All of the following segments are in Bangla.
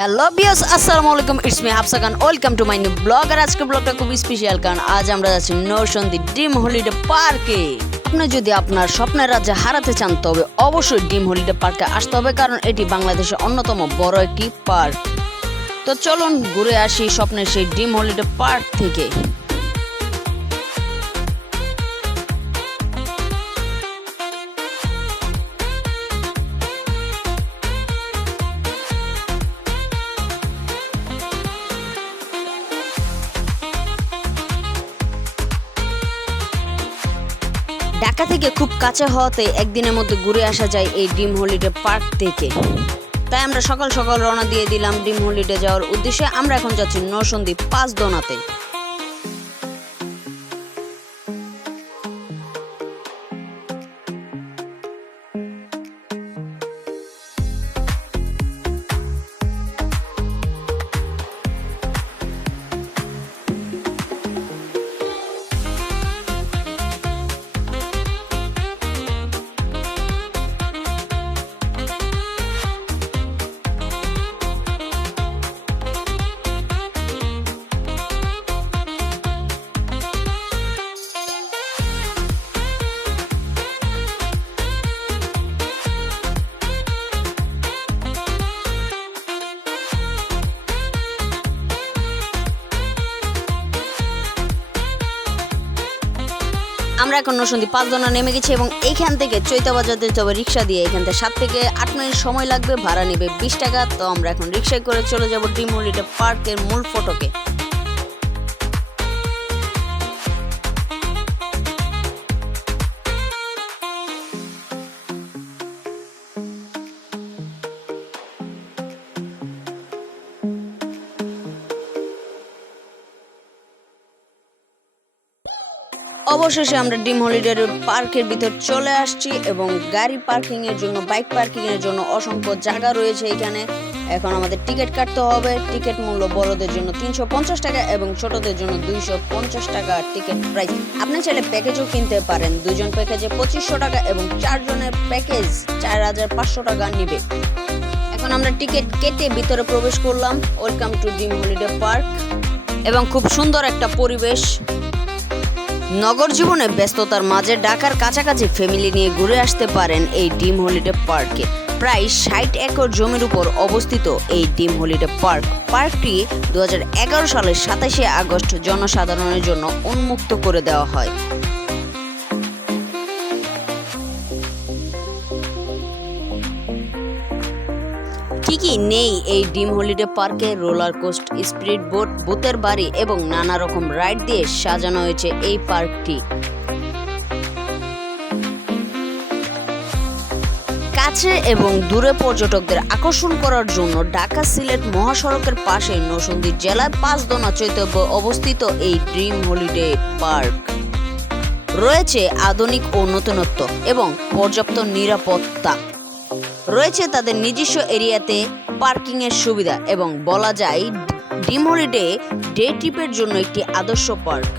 হ্যালো বিয়াস, আসসালামু আলাইকুম। It's me Hafsa Khan. Welcome to my new blog. আর আজকের ব্লগটা খুব স্পেশাল, কারণ আজ আমরা যাচ্ছি নরসন্দী ড্রিম হলিডে পার্কে। আপনি যদি আপনার স্বপ্নের রাজ্যে হারাতে চান তবে অবশ্যই ড্রিম হলিডে পার্কে আসতে হবে, কারণ এটি বাংলাদেশের অন্যতম বড় একটি পার্ক। তো চলুন ঘুরে আসি স্বপ্নের সেই ড্রিম হলিডে পার্ক থেকে। ঢাকা থেকে খুব কাছে হওয়াতে একদিনের মধ্যে ঘুরে আসা যায় এই ড্রিম হলিডে পার্ক থেকে। তাই আমরা সকাল সকাল রওনা দিয়ে দিলাম ড্রিম হলিডে যাওয়ার উদ্দেশ্যে। আমরা এখন যাচ্ছি নরসন্দী পাঁচদোনাতে। আমরা এখন নরসন্দী পাঁচদোনা নেমে গেছি এবং এইখান থেকে চৈতাবাজার যেতে হবে রিক্সা দিয়ে। এখান থেকে 7 থেকে 8 মিনিট সময় লাগবে, ভাড়া নেবে 20 টাকা। তো আমরা এখন রিক্সায় করে চলে যাব ড্রিম হলিডে পার্কের মূল ফটকে। অবশেষে আমরা ড্রিম হলিডে পার্কের ভিতর চলে আসছি এবং গাড়ি পার্কিং এর জন্য, বাইক পার্কিং এর জন্য অসংখ্য জায়গা রয়েছে এখানে। এখন আমাদের টিকিট কাটতে হবে। টিকিট মূল্য বড়দের জন্য 350 টাকা এবং ছোটদের জন্য 250 টাকা টিকিট প্রাইস। আপনি চাইলে প্যাকেজও কিনতে পারেন। 2 জন প্যাকেজে 2500 টাকা এবং 4 জনের প্যাকেজ 4500 টাকা নিবে। এখন আমরা টিকিট কেটে ভিতরে প্রবেশ করলাম। Welcome to dream holiday park. এবং খুব সুন্দর একটা পরিবেশ। নগর জীবনে ব্যস্ততার মাঝে ঢাকার কাছাকাছি ফ্যামিলি নিয়ে ঘুরে আসতে পারেন এই ড্রিম হলিডে পার্কে। প্রায় 60 একর জমির উপর অবস্থিত এই ড্রিম হলিডে পার্ক। পার্কটি 2011 সালের 27শে আগস্ট জনসাধারণের জন্য উন্মুক্ত করে দেওয়া হয়। কি কি নেই এই ড্রিম হলিডে পার্কে? রোলার কোস্ট, স্পিড বোট, ভূতের বাড়ি এবং নানা রকম রাইড দিয়ে সাজানো হয়েছে এই পার্কটি। কাছে এবং দূরে পর্যটকদের আকর্ষণ করার জন্য ঢাকা সিলেট মহাসড়কের পাশে নরসন্দী জেলার পাঁচদোনা চৈতন্য অবস্থিত এই ড্রিম হলিডে পার্ক। রয়েছে আধুনিক ও নতুনত্ব এবং পর্যাপ্ত নিরাপত্তা। রয়েছে তাদের নিজস্ব এরিয়াতে পার্কিং এর সুবিধা এবং বলা যায় ড্রিম হলিডে ডে ট্রিপের জন্য একটি আদর্শ পার্ক।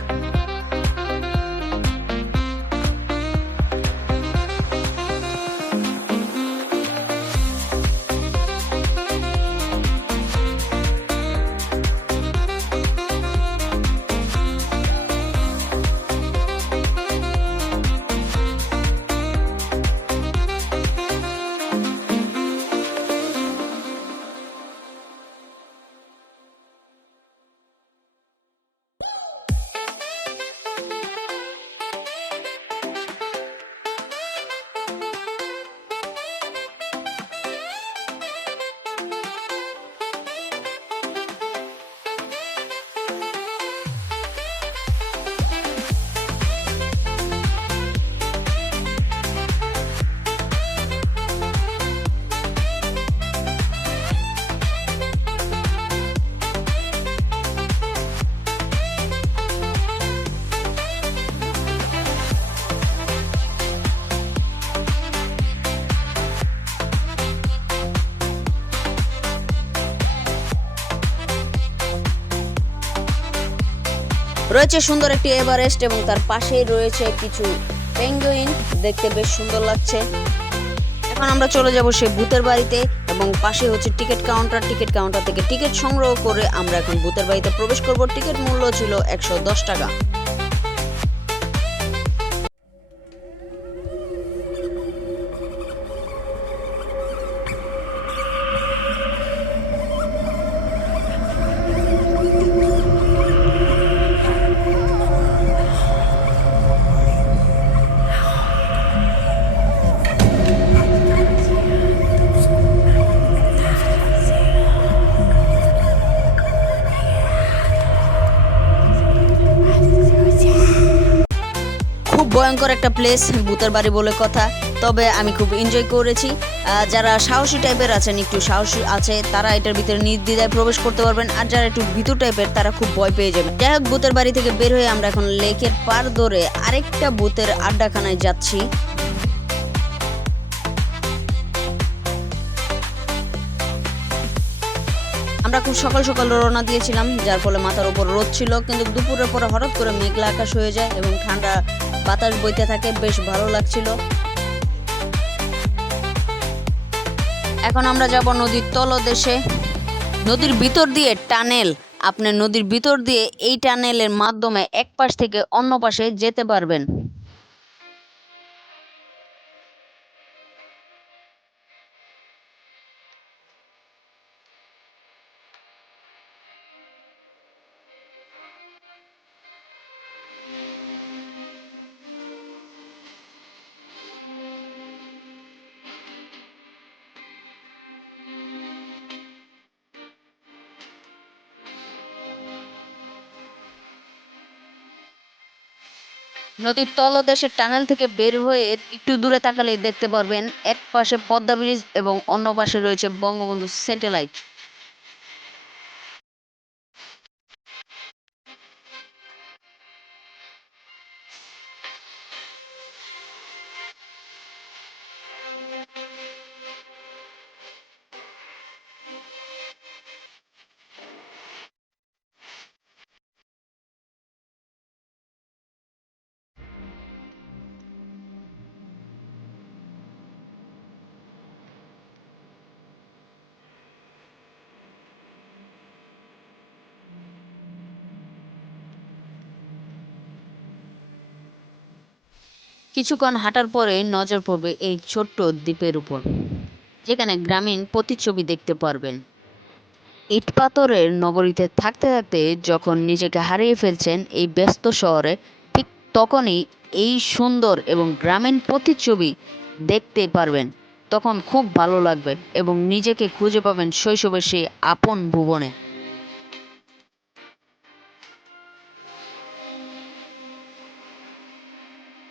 রয়েছে সুন্দর একটি এভারেস্ট এবং তার পাশেই রয়েছে কিছু পেঙ্গুইন, দেখতে বেশ সুন্দর লাগছে। এখন আমরা চলে যাব সেই ভূতের বাড়িতে এবং পাশে হচ্ছে টিকিট কাউন্টার থেকে টিকিট সংগ্রহ করে আমরা এখন ভূতের বাড়িতে প্রবেশ করব। টিকিট মূল্য ছিল 110 টাকা। খুব ভয়ঙ্কর একটা প্লেস, ভূতের বাড়ি বলে কথা, তবে আমি খুব এনজয় করেছি। যারা সাহসী টাইপের আছেন, একটু সাহসী আছে, তারা এটার ভিতরে নির্দ্বিধায় প্রবেশ করতে পারবেন। আর যারা একটু ভীতু টাইপের তারা খুব ভয় পেয়ে যাবেন। যাই হোক, ভূতের বাড়ি থেকে বের হয়ে আমরা এখন লেকের পার ধরে আরেকটা ভূতের আড্ডাখানায় যাচ্ছি। আমরা খুব সকাল সকাল রওনা দিয়েছিলাম, যার ফলে মাথার উপর রোদ ছিল, কিন্তু দুপুরের পরে হঠাৎ করে মেঘলা আকাশ হয়ে যায় এবং ঠান্ডা বাতাস বইতে থাকে, বেশ ভালো লাগছিল। এখন আমরা যাব নদীর তলদেশে, নদীর ভিতর দিয়ে টানেল। আপনি নদীর ভিতর দিয়ে এই টানেলের মাধ্যমে এক পাশ থেকে অন্য পাশে যেতে পারবেন। নদীর তলদেশের টানেল থেকে বের হয়ে একটু দূরে তাকালেই দেখতে পারবেন এক পাশে পদ্মা ব্রিজ এবং অন্য পাশে রয়েছে বঙ্গবন্ধু স্যাটেলাইট। কিছুক্ষণ হাঁটার পরে নজর পড়বে এই ছোট্ট দ্বীপের উপর, যেখানে গ্রামীণ প্রতিচ্ছবি দেখতে পারবেন। ইট পাথরের নগরীতে থাকতে থাকতে যখন নিজেকে হারিয়ে ফেলছেন এই ব্যস্ত শহরে, ঠিক তখনই এই সুন্দর এবং গ্রামীণ প্রতিচ্ছবি দেখতে পারবেন। তখন খুব ভালো লাগবে এবং নিজেকে খুঁজে পাবেন শৈশবের সেই আপন ভুবনে।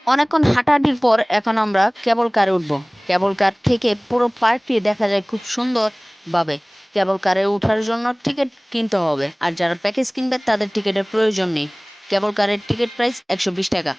অনেকক্ষণ হাঁটাহাঁটির পর এখন আমরা কেবল কারে উঠব। কেবল কার থেকে পুরো পার্কটি দেখা যায় খুব সুন্দরভাবে। কেবল কারে ওঠার জন্য টিকিট কিনতে হবে, আর যারা প্যাকেজ কিনবে তাদের টিকিটের প্রয়োজন নেই। কেবল কারের টিকিট প্রাইস 120 টাকা।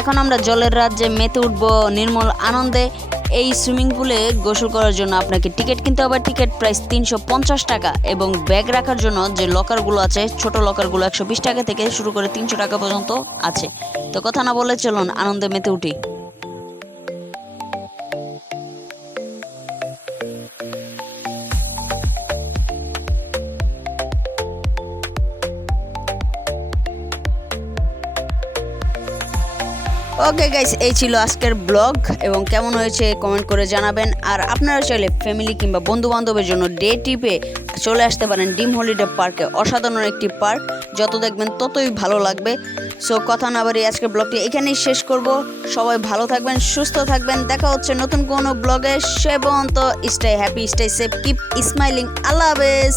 এখন আমরা জলের রাজ্যে মেতে উঠব নির্মল আনন্দে। এই সুইমিং পুলে গোসল করার জন্য আপনাকে টিকিট কিনতে হবে। টিকিট প্রাইস 350 টাকা এবং ব্যাগ রাখার জন্য যে লকারগুলো আছে, ছোট লকারগুলো 120 টাকা থেকে শুরু করে 300 টাকা পর্যন্ত আছে। তো কথা না বলে চলুন আনন্দে মেতে উঠি। ওকে গাইস, এই ছিল আজকের ব্লগ এবং কেমন হয়েছে কমেন্ট করে জানাবেন। আর আপনারা চাইলে ফ্যামিলি কিংবা বন্ধু বান্ধবের জন্য ডে ট্রিপে চলে আসতে পারেন ড্রিম হলিডে পার্কে। অসাধারণ একটি পার্ক, যত দেখবেন ততই ভালো লাগবে। সো কথা না বাড়িয়ে আজকের ব্লগটি এখানেই শেষ করব। সবাই ভালো থাকবেন, সুস্থ থাকবেন, দেখা হচ্ছে নতুন কোনো ব্লগে। সে পর্যন্ত stay happy, stay safe, keep smiling. আল্লাহ হাফেজ।